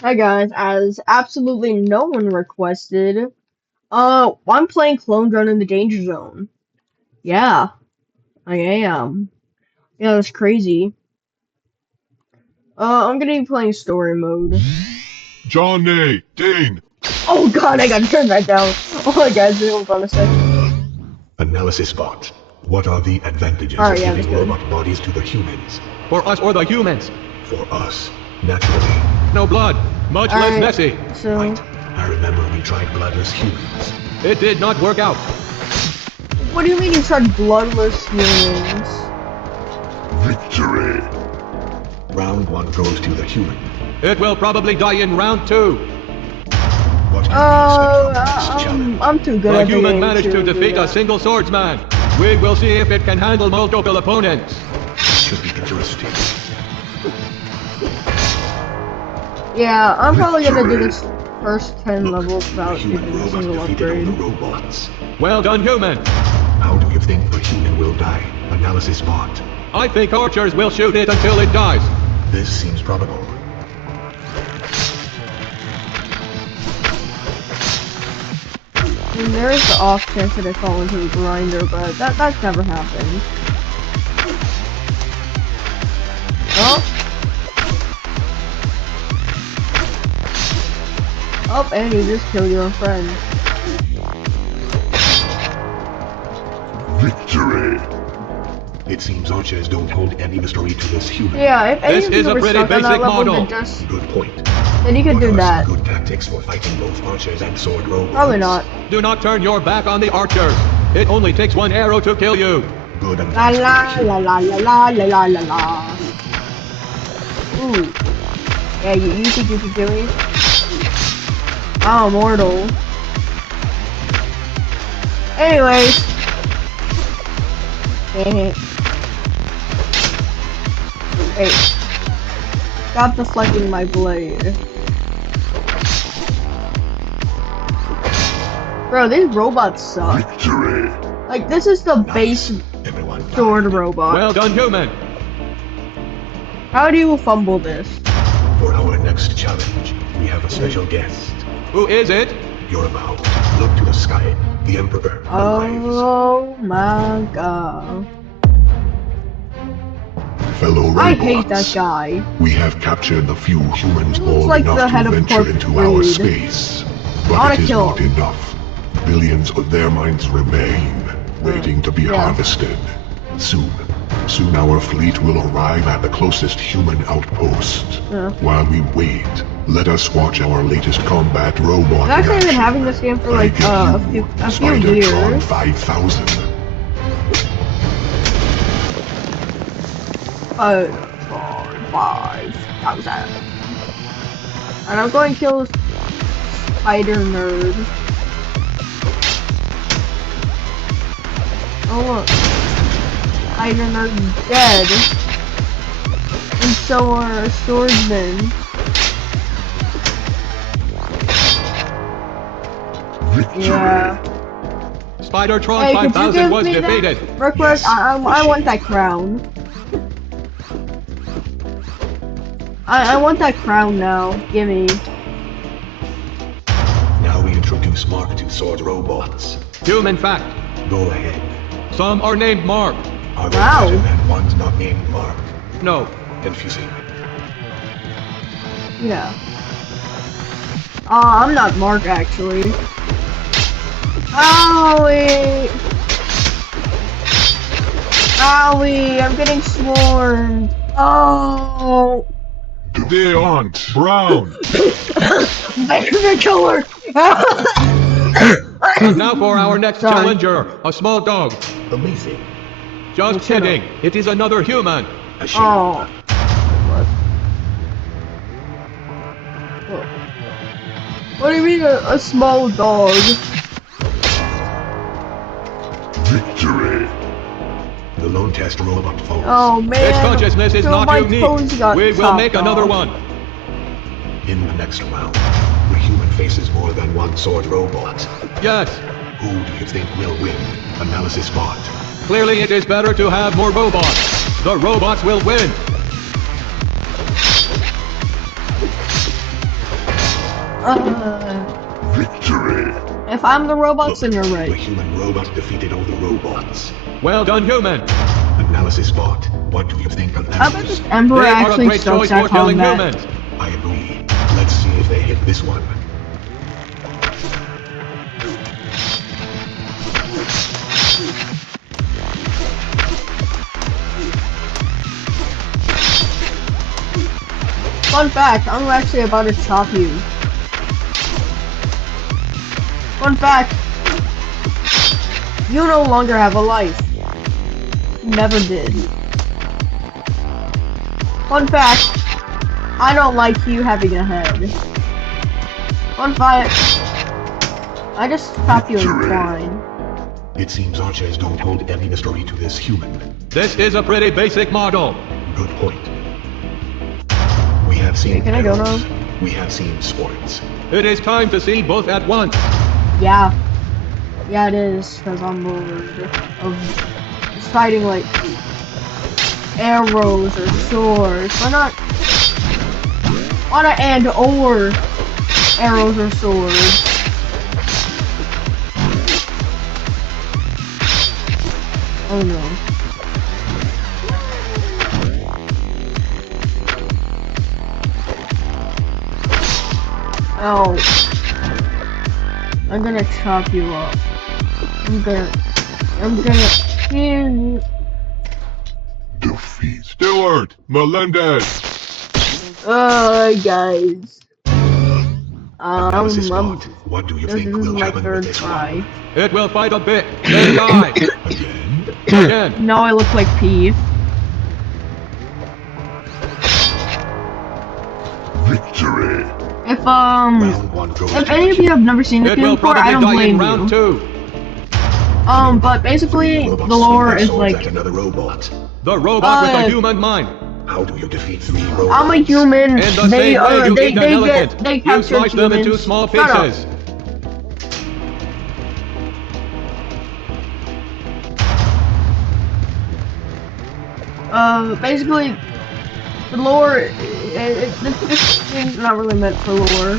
Hi guys, as absolutely no one requested, I'm playing Clone Drone in the Danger Zone. Yeah, I am. Yeah, that's crazy. I'm gonna be playing story mode. Johnny, Dean, Oh god, I gotta turn that down. Oh my god, hold on a sec. Analysis bot. What are the advantages Alright, of yeah, that's giving good. robot bodies to the humans? For us or the humans. For us, naturally. No blood, much less Alright, messy. so, Right. I remember we tried bloodless humans. It did not work out. what do you mean you tried bloodless humans? victory. Round one goes to the human. It will probably die in round two. What can we expect from the next I'm, challenge? I'm too good The at the human game managed to do defeat a that. single swordsman. We will see if it can handle multiple opponents. Should be interesting. Yeah, I'm probably gonna do Victory. this first 10 Look, levels the without human using a robot single defeated all upgrade. the robots. Well done, human. How do you think the human will die? Analysis bot. I think archers will shoot it until it dies. This seems probable. And there is the off chance that I fall into the grinder, but that's never happened. Oh. Oh, and you just killed your own friend. Victory. It seems archers don't hold any mystery to this human. Yeah, if any This of you is a were pretty stuck on that basic level, model. then just Good point. then you could What do are that. some good tactics for fighting both archers and sword robots? Probably not. Do not turn your back on the archers. It only takes one arrow to kill you. Good La advice la for the la human. la la la la la la la. Ooh. Yeah, you think you could kill me? I'm immortal. Anyways. Wait. Stop deflecting my blade. Bro, these robots suck. Victory. Like, this is the base Nice. Everyone sword died. robot. Well done, human. How do you fumble this? For our next challenge, we have a special guest. Who is it? You're about. Look to the sky. The Emperor arrives. Oh my god. Fellow robots. I hate that guy. We have captured the few humans He looks bold like the enough head to of venture Corp into our Greed. space. I But wanna it is kill not him. enough. Billions of their minds remain, waiting to be Yeah. harvested. Soon our fleet will arrive at the closest human outpost. Yeah. While we wait, let us watch our latest combat robot. I've actually in been action. having this game for I like give a you few Spider-Tron years. 5000. Oh, 5,000. And I'm going to kill Spider Nerd. Oh look, Spider Nerd is dead. And so are swordsmen. Victory. Yeah. Spider-Tron Hey, could you 5000 give was me defeated. that? Real quick, Yes, I want that crown. I want that crown now. Gimme. Now we introduce Mark to sword robots. Human fact. Go ahead. Some are named Mark. Are there Wow. better than ones not named Mark? No. Confusing. Yeah. I'm not Mark actually. Owie! Owie! I'm getting swarmed. Oh! They aren't brown. Vector killer! Now for our next Sorry. challenger, a small dog. Amazing. Just shut up. kidding. It is another human. A shame. Oh. What do you mean a small dog? Victory. The lone test robot falls. Oh man. Its consciousness is so not my unique. toes got We will chopped make another off. one. In the next round, the human faces more than one sword robot. Yes. Who do you think will win? Analysis bot. Clearly it is better to have more robots. The robots will win. Victory. If I'm the robots, then Look, you're the right. human robot defeated all the robots. Well done, human. Analysis bot, what do you think of I bet this them? Emperor They are a actually great sucks choice at for killing combat. humans. I agree. Let's see if they hit this one. Fun fact, I'm actually about to chop you. Fun fact, you no longer have a life. You never did. Fun fact, I don't like you having a head. Fun fact, I just chopped you in twine. It seems archers don't hold any mystery to this human. This is a pretty basic model. Good point. We have seen Hey, can I go arrows. now? We have seen sports. It is time to see both at once. Yeah. Yeah, it is, because I'm bored of fighting like arrows or swords. Why not and or arrows or swords? Oh no. Oh. I'm gonna chop you up. I'm gonna kill you. Defeat. Stewart, Melendez. Guys. Analysis bot, what do you This think is will my happen with third this try. one? It will fight a bit, then die. Again? Again. Now I look like P. Victory. If Round one goes if to any the of you have never seen the It game will before, probably I don't die in blame round you. 2. But basically, Three robots the lore swing is their swords at like, another robot. The robot with Uh, a human mind. How do you defeat three robots? I'm a human. In the same way you eat an elephant, They you capture slice them into humans. small Shut up. pieces. Basically, the lore. This game's not really meant for lore.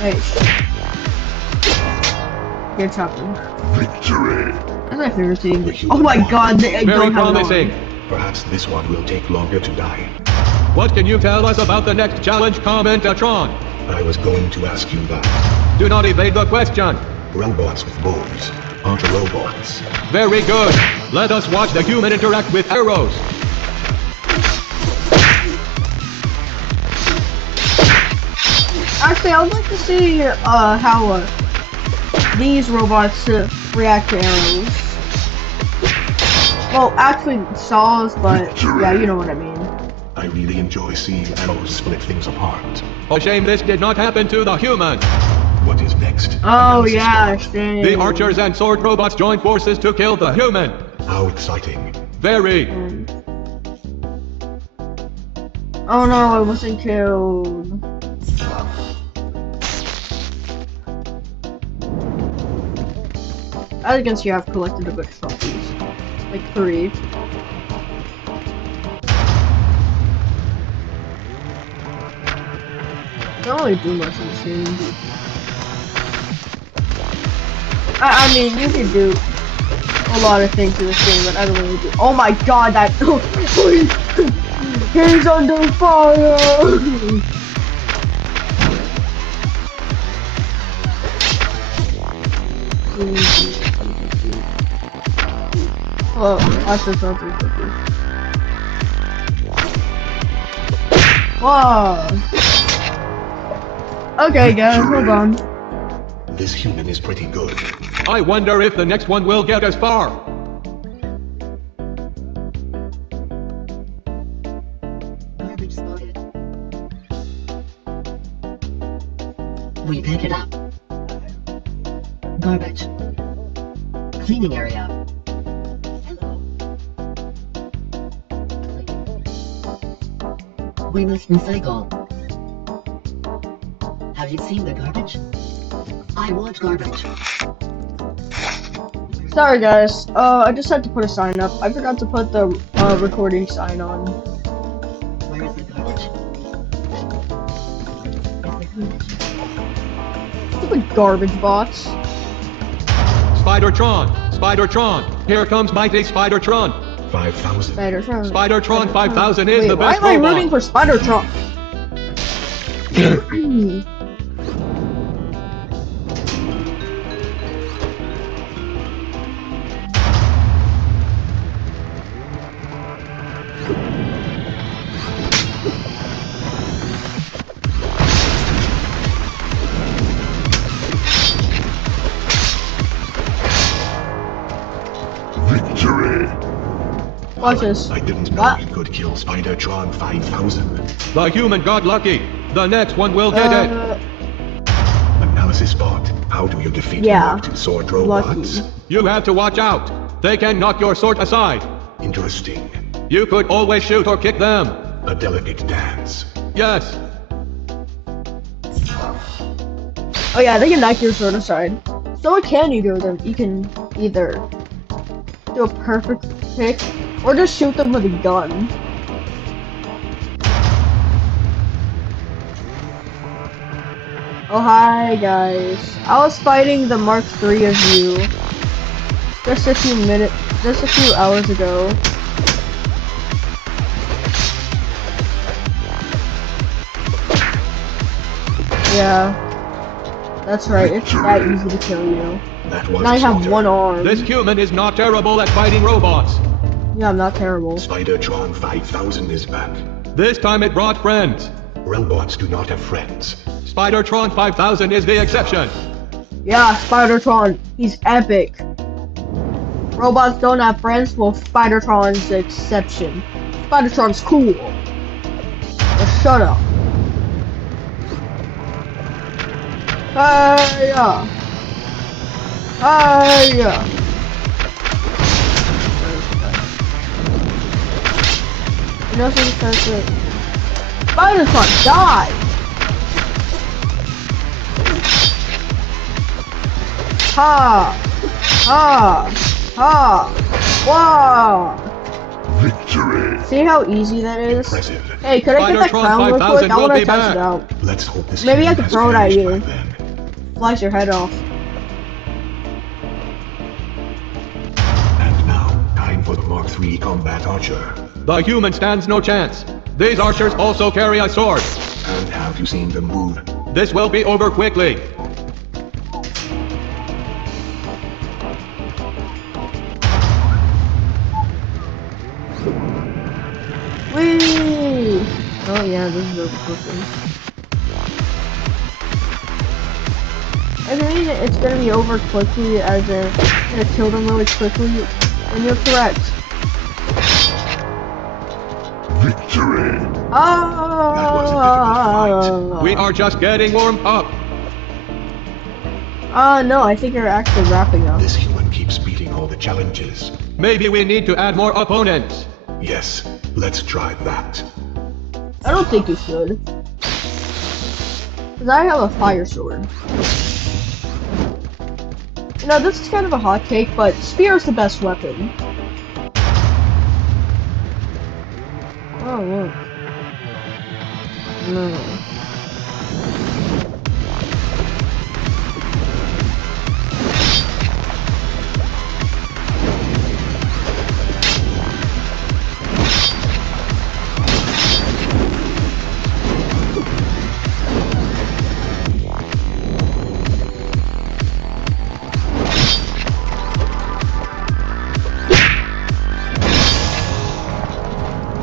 Hey, get chopping. Victory. That's my favorite thing. Oh my god, I Very don't have promising. one. Perhaps this one will take longer to die. What can you tell us about the next challenge, Commentatron? I was going to ask you that. Do not evade the question. Robots with bows. Aren't robots? Very good. Let us watch the human interact with arrows. Actually, I would like to see how these robots react to arrows. Well, actually saws, but yeah, you know what I mean. I really enjoy seeing arrows split things apart. A shame this did not happen to the human. What is next? Oh Analysis yeah, bot. same. The archers and sword robots join forces to kill the human. How exciting. Very. Oh no, I wasn't killed. As you can see, I've collected a good trophies. Like 3. Don't really do much in this game. I mean, you can do a lot of things in this game, but I don't really do. Oh my god, that. He's under fire! Oh, watch this, watch this, watch this. Whoa! Okay, guys, hold on. This human is pretty good. I wonder if the next one will get as far. Garbage spotted. We pick it up. Garbage. Cleaning area. Hello. We must recycle. Have you seen the garbage? I want garbage. Sorry, guys. I just had to put a sign up. I forgot to put the recording sign on. Stupid garbage bots. Spidertron! Spidertron! Here comes mighty Spidertron! 5,000. Spidertron. Spidertron 5000 is Wait, the why best am I robot! rooting for Spidertron? Victory! Watch this. I didn't know What? you could kill Spidertron 5000. The human got lucky! The next one will get it! Analysis bot. How do you defeat Yeah. Mark II sword robots? Lucky. You have to watch out! They can knock your sword aside! Interesting. You could always shoot or kick them! A delicate dance. Yes! Oh yeah, they can knock your sword aside. So what can you do with them? You can either do a perfect kick or just shoot them with a gun. Oh hi guys. I was fighting the Mark III of you just a few hours ago. Yeah. That's right, it's that easy to kill you. That was And I have Spider- one arm. This human is not terrible at fighting robots! Yeah, I'm not terrible. Spidertron 5000 is back. This time it brought friends! Realbots do not have friends. Spidertron 5000 is the exception! Yeah, Spidertron, he's epic. Robots don't have friends, well, Spidertron's the exception. Spidertron's cool. Just shut up. Hiya! Hiya! You know something starts with Spidertron, die! Ha! Ha! Ha! Wow! Victory! See how easy that is? Impressive. Hey, could I get that Spidertron crown real 5000 quick? I will want be to test back. it out. Let's hope this Maybe I human could has throw it at finished you. by then. Slice your head off. And now, time for the Mark III combat archer. The human stands no chance! These archers also carry a sword! And have you seen them move? This will be over quickly! Whee! Oh yeah, this is over quickly. I mean, it's gonna be over quickly as in, I'm gonna kill them really quickly, and you're correct. Victory! Ah! We are just getting warmed up! No, I think you're actually wrapping up. This human keeps beating all the challenges. Maybe we need to add more opponents! Yes, let's try that. I don't think you should. Because I have a fire sword. You know, this is kind of a hot take, but spear is the best weapon. Oh, look. No.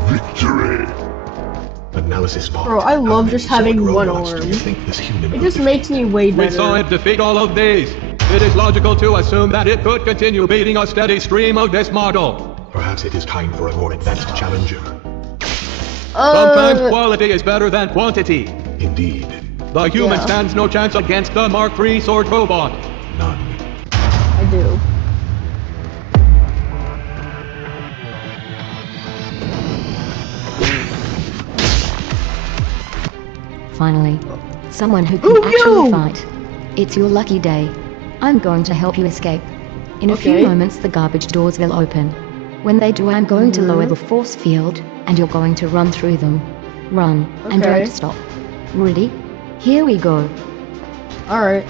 Victory! Analysis bot. Bro, I How love many just sword having one robots do arm. you think this human It could just defeat? makes me way We saw better. it defeat all of these! It is logical to assume that it could continue beating a steady stream of this model! Perhaps it is time for a more advanced challenger. Sometimes quality is better than quantity! Indeed, The human Yeah. stands no chance against the Mark III sword robot! none. I do. Finally, someone who can Ooh, actually you! fight. It's your lucky day. I'm going to help you escape. In a few Okay. moments, the garbage doors will open. When they do, I'm going to lower the force field, and you're going to run through them. Run, and Okay. don't stop. Ready? Here we go. Alright.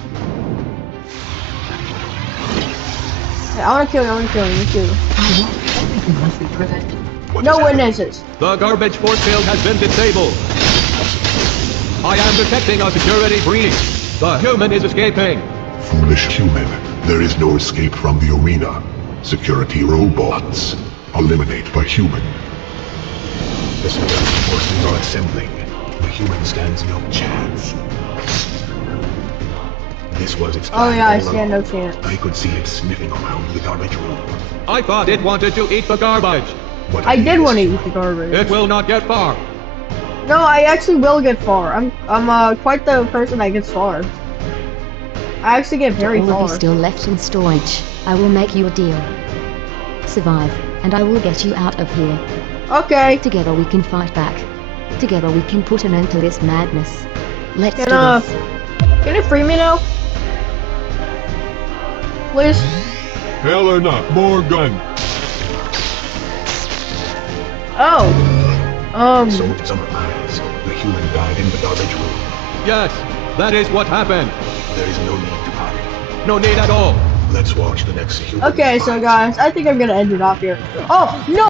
Hey, I wanna kill you, me too. Everything must be prevented. What No is happening? witnesses. The garbage force field has been disabled. I am detecting a security breach. The human is escaping. Foolish human, there is no escape from the arena. Security robots. Eliminate the human. The security forces are assembling. The human stands no chance. This was its Oh plan yeah, I all stand no along. chance. I could see it sniffing around the garbage room. I thought it wanted to eat the garbage. What I did want to destroy? eat the garbage. It will not get far. No, I actually will get far. I'm quite the person that gets far. I actually get To very all of you far. still left in storage, I will make you a deal. Survive, and I will get you out of here. Okay. Together we can fight back. Together we can put an end to this madness. Let's Can do this. can you free me now? Please? Helena, Morgan. Oh. So did some eyes. The human died in the garbage room. Yes, that is what happened. There is no need to hide. No need at all. Let's watch the next human. Okay, so fight. guys, I think I'm gonna end it off here. Oh, no!